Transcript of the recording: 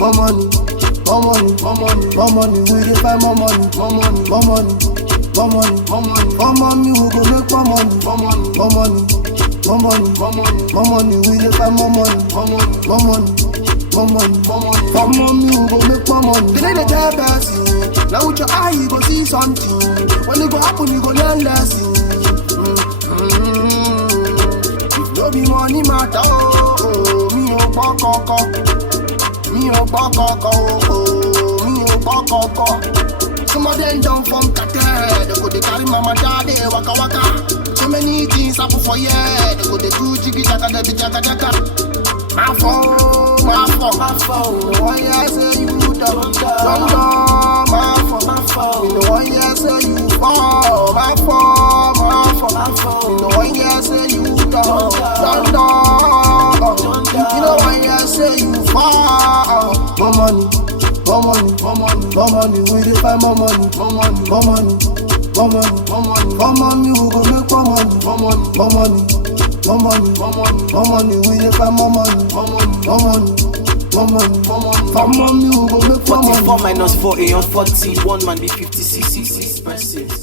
More money, more money, more money, more money. We dey find more money, more money, more money, more money, more money. More money, we go make more money, more money, more money, more money, more money, more money. We dey find more money, more money, more money, more money, more money. For money, we go make more money. They dey tell person, now with your eye you go see something. When it go happen, you go learn lesson. If no be money matter, me oh bokoko. Me oh bokoko, me oh bokoko. Some of them down from Qatar, they go they carry mama daddy waka waka. So many things happen for yeah, they go they do jiggy jaka jaka jaka jaka. My phone, my phone, my phone. The one yeah say you dumb, my phone, my phone. The one yeah say you fall, my phone, my phone, my phone. The one yeah say you dumb. You know why I say you fall. More money, more money, more money, more money. We dey find more money, more money, more money, more money, more money. More money, we go make more money, more money, more money, more money, more money, more money. We dey find more money, more money, more money, more money, more money. For money, we go make more money. 44 minus 4 equals 40. One man be 56, 6 percent.